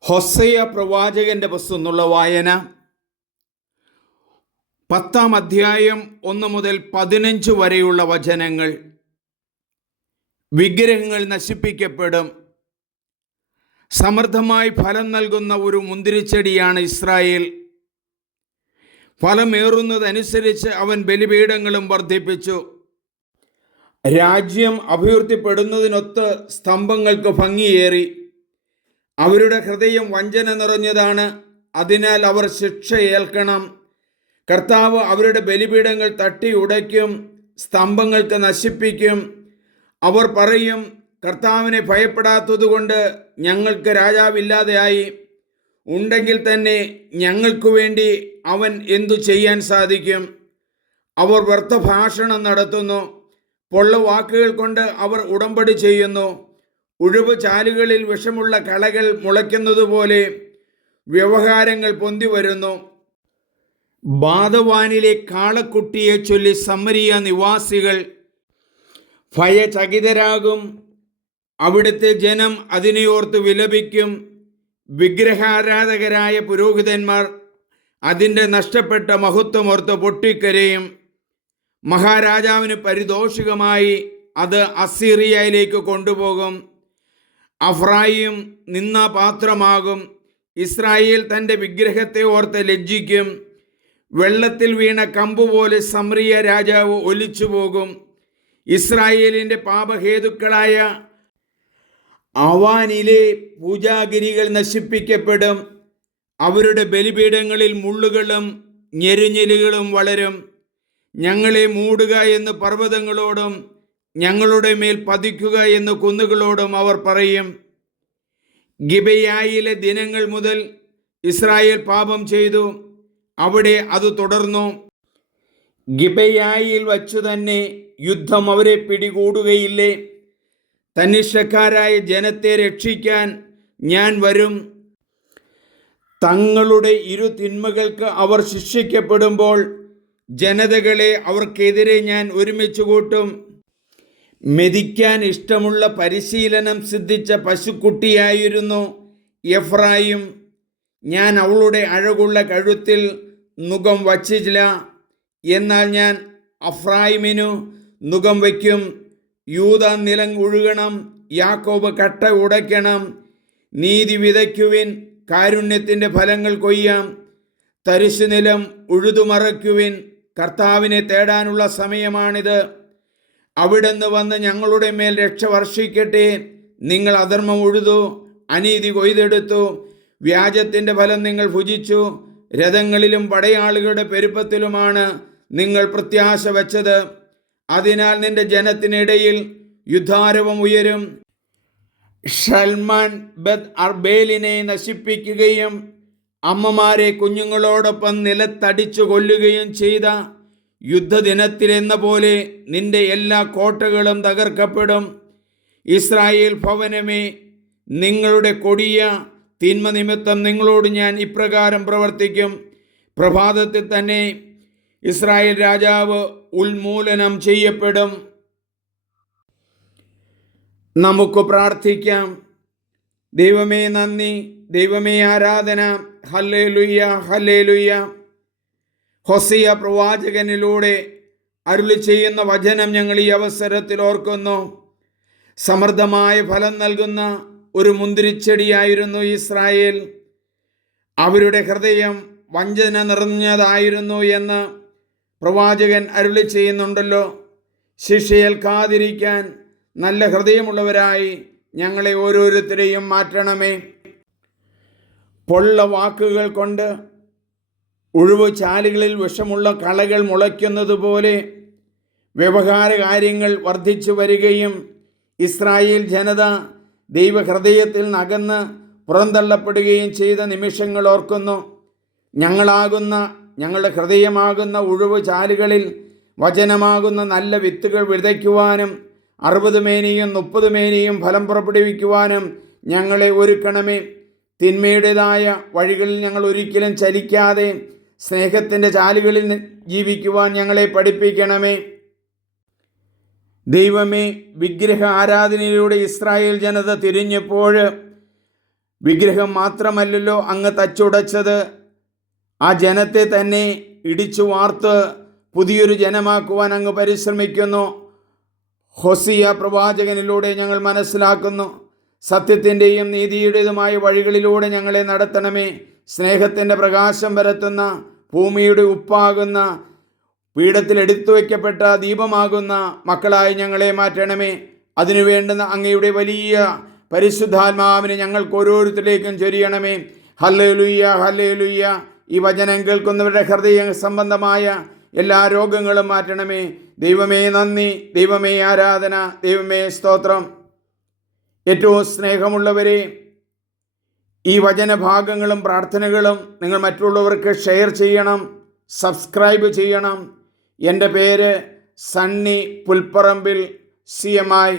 ഹൊസയ പ്രവാചകന്റെ പുസ്തകം എന്നുള്ള വായന. പത്താം അധ്യായം ഒന്ന് മുതൽ പതിനഞ്ച് വരെയുള്ള വചനങ്ങൾ. വിഗ്രഹങ്ങൾ നശിപ്പിക്കപ്പെടും. സമൃദ്ധമായി ഫലം നൽകുന്ന ഒരു മുന്തിരിച്ചെടിയാണ് ഇസ്രായേൽ. ഫലമേറുന്നതനുസരിച്ച് അവൻ ബലിപീഠങ്ങളും വർദ്ധിപ്പിച്ചു. രാജ്യം അഭിവൃദ്ധിപ്പെടുന്നതിനൊത്ത് സ്തംഭങ്ങൾക്ക് ഭംഗിയേറി. അവരുടെ ഹൃദയം വഞ്ചന നിറഞ്ഞതാണ്. അതിനാൽ അവർ ശിക്ഷ ഏൽക്കണം. കർത്താവ് അവരുടെ ബലിപീഠങ്ങൾ തട്ടി ഉടയ്ക്കും സ്തംഭങ്ങൾക്ക് നശിപ്പിക്കും. അവർ പറയും കർത്താവിനെ ഭയപ്പെടാത്തതുകൊണ്ട് ഞങ്ങൾക്ക് രാജാവില്ലാതെയായി. ഉണ്ടെങ്കിൽ തന്നെ ഞങ്ങൾക്കു വേണ്ടി അവൻ എന്തു ചെയ്യാൻ സാധിക്കും? അവർ വ്യർത്ഥഭാഷണം നടത്തുന്നു. പൊള്ള വാക്കുകൾ കൊണ്ട് അവർ ഉടമ്പടി ചെയ്യുന്നു. ഉഴുവ് ചാലുകളിൽ വിഷമുള്ള കളകൾ മുളയ്ക്കുന്നതുപോലെ വ്യവഹാരങ്ങൾ പൊന്തി വരുന്നു. ബാധവാനിലെ കാളക്കുട്ടിയെ ചൊല്ലി സമരിയ നിവാസികൾ ഭയചകിതരാകും. അവിടുത്തെ ജനം അതിനെയോർത്ത് വിലപിക്കും. വിഗ്രഹാരാധകരായ പുരോഹിതന്മാർ അതിന്റെ നഷ്ടപ്പെട്ട മഹത്വമോർത്ത് പൊട്ടിക്കരയും. മഹാരാജാവിന് പരിതോഷികമായി അത് അസീറിയയിലേക്ക് കൊണ്ടുപോകും. അഫ്രായിം നിന്ന പാത്രമാകും. ഇസ്രായേൽ തന്റെ വിഗ്രഹത്തെ ഓർത്ത് ലജ്ജിക്കും. വെള്ളത്തിൽ വീണ കമ്പ് പോലെ സംറിയ രാജാവ് ഒലിച്ചു പോകും. ഇസ്രായേലിന്റെ പാപഹേതുക്കളായ അവാനിലെ പൂജാഗിരികൾ നശിപ്പിക്കപ്പെടും. അവരുടെ ബലിപീഠങ്ങളിൽ മുള്ളുകളും ഞെരുഞ്ഞെലുകളും വളരും. ഞങ്ങളെ മൂടുക എന്ന് പർവതങ്ങളോടും ഞങ്ങളുടെ മേൽ പതിക്കുക എന്ന് കുന്നുകളോടും അവർ പറയും. ഗിബയായിലെ ദിനങ്ങൾ മുതൽ ഇസ്രായേൽ പാപം ചെയ്തു. അവിടെ അത് തുടർന്നു. ഗിബയായിൽ വച്ചു തന്നെ യുദ്ധം അവരെ പിടികൂടുകയില്ലേ? തന്നിഷ്ടക്കാരായ ജനത്തെ രക്ഷിക്കാൻ ഞാൻ വരും. തങ്ങളുടെ ഇരു തിന്മകൾക്ക് അവർ ശിക്ഷിക്കപ്പെടുമ്പോൾ ജനതകളെ അവർക്കെതിരെ ഞാൻ ഒരുമിച്ച് കൂട്ടും. മെതിക്കാൻ ഇഷ്ടമുള്ള പരിശീലനം സിദ്ധിച്ച പശുക്കുട്ടിയായിരുന്നു എഫ്രായും. ഞാൻ അവളുടെ അഴകുള്ള കഴുത്തിൽ നുഖം വച്ചില്ല. എന്നാൽ ഞാൻ അഫ്രായിമിനു നുഖം വയ്ക്കും. യൂത നിലം ഒഴുകണം. യാക്കോബ് കട്ട ഉടയ്ക്കണം. നീതി വിതയ്ക്കുവിൻ. കാരുണ്യത്തിന്റെ ഫലങ്ങൾ കൊയ്യാം. തരിശു നിലം ഉഴുതുമറയ്ക്കുവിൻ. കർത്താവിനെ തേടാനുള്ള സമയമാണിത്. അവിടുന്ന് വന്ന് ഞങ്ങളുടെ മേൽ രക്ഷ വർഷിക്കട്ടെ. നിങ്ങൾ അധർമ്മം ഉഴുതു അനീതി കൊയ്തെടുത്തു വ്യാജത്തിന്റെ ഫലം നിങ്ങൾ ഭുജിച്ചു രഥങ്ങളിലും പടയാളികളുടെ പെരുപ്പത്തിലുമാണ് നിങ്ങൾ പ്രത്യാശ വച്ചത്. അതിനാൽ നിന്റെ ജനത്തിനിടയിൽ യുദ്ധാരവം ഉയരും. ഷൽമാൻ ബദ് അർബേലിനെ നശിപ്പിക്കുകയും അമ്മമാരെ കുഞ്ഞുങ്ങളോടൊപ്പം നിലത്തടിച്ചു കൊല്ലുകയും ചെയ്ത യുദ്ധദിനത്തിലെന്ന പോലെ നിന്റെ എല്ലാ കോട്ടകളും തകർക്കപ്പെടും. ഇസ്രായേൽ ഭവനമേ നിങ്ങളുടെ കൊടിയ തിന്മ നിമിത്തം നിങ്ങളോട് ഞാൻ ഇപ്രകാരം പ്രവർത്തിക്കും. പ്രഭാതത്തിൽ തന്നെ ഇസ്രായേൽ രാജാവ് ഉന്മൂലനം ചെയ്യപ്പെടും. നമുക്ക് പ്രാർത്ഥിക്കാം. ദൈവമേ നന്ദി. ദൈവമേ ആരാധന. ഹല്ലേ ലുയ്യ ഹല്ലേ ലുയ്യ ഹൊസിയ പ്രവാചകനിലൂടെ അരുളി ചെയ്യുന്ന വചനം ഞങ്ങൾ ഈ അവസരത്തിൽ ഓർക്കുന്നു. സമൃദ്ധമായ ഫലം നൽകുന്ന ഒരു മുന്തിരിച്ചെടിയായിരുന്നു ഇസ്രായേൽ. അവരുടെ ഹൃദയം വഞ്ചന നിറഞ്ഞതായിരുന്നു എന്ന് പ്രവാചകൻ അരുളി ചെയ്യുന്നുണ്ടല്ലോ ശിക്ഷയേൽക്കാതിരിക്കാൻ നല്ല ഹൃദയമുള്ളവരായി ഞങ്ങളെ ഓരോരുത്തരെയും മാറ്റണമേ. പൊള്ള വാക്കുകൾ കൊണ്ട് ഒഴിവ് ചാലുകളിൽ വിഷമുള്ള കളകൾ മുളയ്ക്കുന്നത് പോലെ വ്യവഹാര കാര്യങ്ങൾ വർദ്ധിച്ചു വരികയും ഇസ്രായേൽ ജനത ദൈവഹൃദയത്തിൽ നകന്ന് പുറന്തള്ളപ്പെടുകയും ചെയ്ത നിമിഷങ്ങൾ ഓർക്കുന്നു. ഞങ്ങളാകുന്ന ഞങ്ങളുടെ ഹൃദയമാകുന്ന ഒഴിവ് ചാലുകളിൽ വചനമാകുന്ന നല്ല വിത്തുകൾ വിതയ്ക്കുവാനും അറുപത് മേനിയും മുപ്പത് മേനിയും ഫലം പുറപ്പെടുവിക്കുവാനും ഞങ്ങളെ ഒരുക്കണമേ. തിന്മയുടേതായ വഴികളിൽ ഞങ്ങൾ ഒരിക്കലും ചലിക്കാതെ സ്നേഹത്തിന്റെ ചാലുകളിൽ ജീവിക്കുവാൻ ഞങ്ങളെ പഠിപ്പിക്കണമേ. ദൈവമേ വിഗ്രഹ ആരാധനയിലൂടെ ഇസ്രായേൽ ജനത തിരിഞ്ഞപ്പോൾ വിഗ്രഹം മാത്രമല്ലല്ലോ അങ്ങ് തച്ചുടച്ചത്. ആ ജനത്തെ തന്നെ ഇടിച്ചു വാർത്ത് പുതിയൊരു ജനമാക്കുവാൻ അങ്ങ് പരിശ്രമിക്കുന്നു. ഹൊസിയ പ്രവാചകനിലൂടെ ഞങ്ങൾ മനസ്സിലാക്കുന്നു. സത്യത്തിന്റെയും നീതിയുടേതുമായ വഴികളിലൂടെ ഞങ്ങളെ നടത്തണമേ. സ്നേഹത്തിന്റെ പ്രകാശം വരത്തുന്ന ഭൂമിയുടെ ഉപ്പാകുന്ന പീഠത്തിൽ എടുത്തു വയ്ക്കപ്പെട്ട ദീപമാകുന്ന മക്കളായി ഞങ്ങളെ മാറ്റണമേ. അതിനു വേണ്ടുന്ന അങ്ങയുടെ വലിയ പരിശുദ്ധാത്മാവിനെ ഞങ്ങൾക്ക് ഓരോരുത്തരിലേക്കും ചൊരിയണമേ. ഹല്ലേ ലുയ്യ ഹല്ലേ ലുയ്യ ഈ വചനം കേൾക്കുന്നവരുടെ ഹൃദയ സംബന്ധമായ എല്ലാ രോഗങ്ങളും മാറ്റണമേ. ദൈവമേ നന്ദി ദൈവമേ ആരാധന ദൈവമേ സ്തോത്രം. ഏറ്റവും സ്നേഹമുള്ളവരെ ഈ വചനഭാഗങ്ങളും പ്രാർത്ഥനകളും നിങ്ങൾ മറ്റുള്ളവർക്ക് ഷെയർ ചെയ്യണം സബ്സ്ക്രൈബ് ചെയ്യണം. എന്റെ പേര് Sunny Pulparambil C M I.